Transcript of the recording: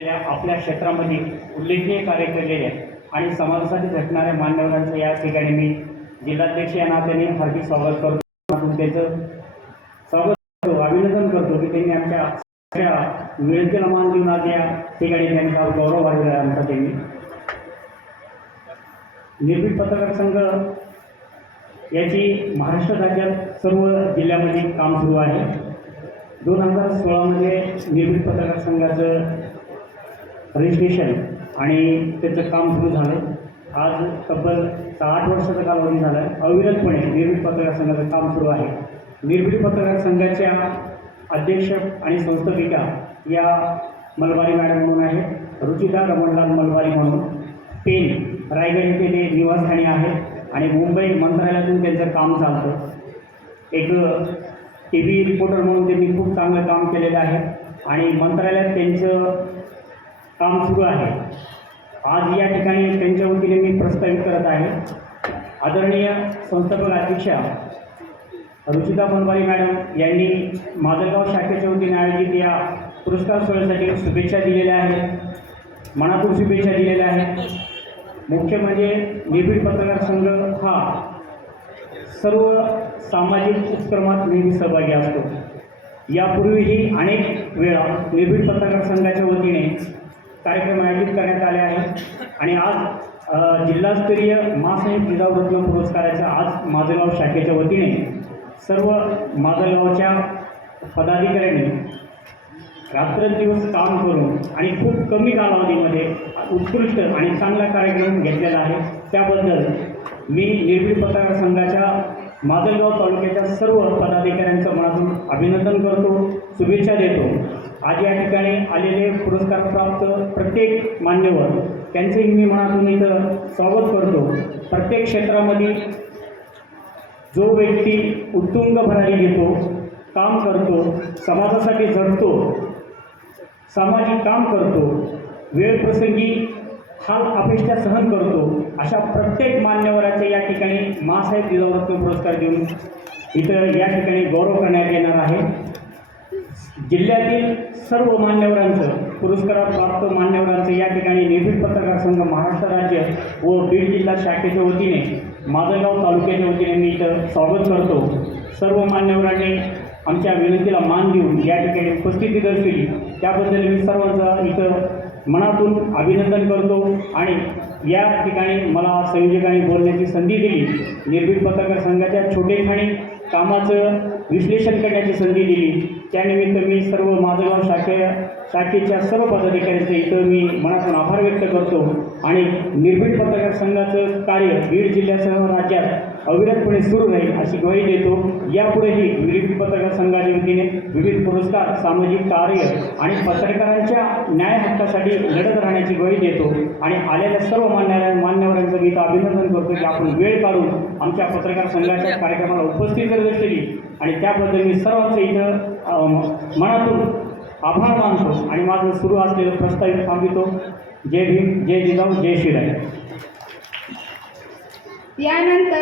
आपल्या क्षेत्रामध्ये उल्लेखनीय कार्य केलेले आहे आणि समाजासाठी झटणाऱ्या मान्यवरांचं या ठिकाणी मी जिल्हाध्यक्ष या नात्याने हार्दिक स्वागत करतो. त्याचं स्वागत करतो अभिनंदन करतो की त्यांनी आमच्या सगळ्या मान देऊन आज या ठिकाणी त्यांचा गौरव वाढलेला आहे आमचा त्यांनी. निर्भीड पत्रकार संघ याची महाराष्ट्र राज्यात सर्व जिल्ह्यामध्ये काम सुरू आहे. दोन हजार सोळामध्ये निर्भीड पत्रकार संघाचं रजिस्ट्रेशन आणि त्याचं काम सुरू झालं आज तब्बल सहा आठ वर्षाचा कालावधी झाला आहे अविरतपणे निर्भीड पत्रकार संघाचं काम सुरू आहे. निर्भीड पत्रकार संघाच्या अध्यक्ष आणि संस्थापिका या मलबारी मॅडम म्हणून आहे. रुचिता रमणलाल मलबारी म्हणून. पेन रायगड येथे ते निवासस्थानी आहेत आणि मुंबई मंत्रालयातून त्यांचं काम चालतं एक टी व्ही रिपोर्टर म्हणून त्यांनी खूप चांगलं काम केलेलं आहे. आणि मंत्रालयात त्यांचं काम सुरू आहे. आज या ठिकाणी त्यांच्या वतीने मी प्रस्तावित करत आहे. आदरणीय संस्थापक अध्यक्षा रुचिता बनवारी मॅडम यांनी माजलगाव शाखेच्या वतीने आयोजित या पुरस्कार सोहळ्यासाठी शुभेच्छा दिलेल्या आहेत. मनातून शुभेच्छा दिलेल्या आहेत. मुख्य म्हणजे निर्भीड पत्रकार संघ हा सर्व सामाजिक उपक्रमात नेहमी सहभागी असतो. यापूर्वीही अनेक वेळा निर्भीड पत्रकार संघाच्या वतीने कार्यक्रम आयोजित करण्यात आले आहेत. आणि आज जिल्हास्तरीय मासाहेब जिजाऊ रत्न पुरस्काराचा आज माजलगाव शाखेच्या वतीने सर्व माजलगावच्या पदाधिकाऱ्यांनी रात्रंदिवस काम करून आणि खूप कमी कालावधीमध्ये उत्कृष्ट आणि चांगला कार्यक्रम घेतलेला आहे. त्याबद्दल मी निर्भीड पत्रकार संघाच्या माजलगाव तालुक्याच्या सर्व पदाधिकाऱ्यांचं मनातून अभिनंदन करतो शुभेच्छा देतो. आज या ठिकाणी आलेले पुरस्कारप्राप्त प्रत्येक मान्यवर त्यांचेही मी मनातून इथं स्वागत करतो. प्रत्येक क्षेत्रामध्ये जो व्यक्ती उत्तुंग भरारी घेतो काम करतो समाजासाठी झटतो सामाजिक काम करतो वेळ प्रसंगी हाल अपेक्षा सहन करतो अशा प्रत्येक मान्यवराचे या ठिकाणी मासाहेब जिजाऊरत्न पुरस्कार देऊन इथं या ठिकाणी गौरव करण्यात येणार आहे. जिल्ह्यातील सर्व मान्यवरांचं पुरस्काराप्राप्त मान्यवरांचं या ठिकाणी निर्भीड पत्रकार संघ महाराष्ट्र राज्य व बीड जिल्हा शाखेच्या वतीने माजलगाव तालुक्याच्या वतीने मी इथं स्वागत करतो. सर्व मान्यवरांनी आमच्या विनंतीला मान देऊन या ठिकाणी उपस्थिती दर्शवली. त्याबद्दल मी सर्वांचं इथं मनातून अभिनंदन करतो आणि या ठिकाणी मला संयोजकांनी बोलण्याची संधी दिली. निर्भीड पत्रकार संघाच्या छोटेखाणी कामाचं विश्लेषण करण्याची संधी दिली. त्यानिमित्त मी सर्व माझं शाखे शाखेच्या सर्व पदाधिकाऱ्यांचे इथं मी मनातून आभार व्यक्त करतो आणि निर्भीड पत्रकार संघाचं कार्य बीड जिल्ह्यासह राज्यात अविरतपणे सुरू राहील अशी ग्वाही देतो. यापुढेही निर्भीड पत्रकार संघाच्या वतीने विविध पुरस्कार सामाजिक कार्य आणि पत्रकारांच्या न्याय हक्कासाठी लढत राहण्याची ग्वाही देतो. आणि आलेल्या सर्व मान्य मान्यवरांचं मी इथं अभिनंदन करतो की आपण वेळ काढून आमच्या पत्रकार संघाच्या कार्यक्रमाला उपस्थित करत असलेली आणि त्याबद्दल मी सर्वांचं इथं मनातून आभार मानतो आणि माझं सुरू असलेलं प्रस्तावित थांबितो जय भीम जय जिजाऊ जय शिवराय यानंतर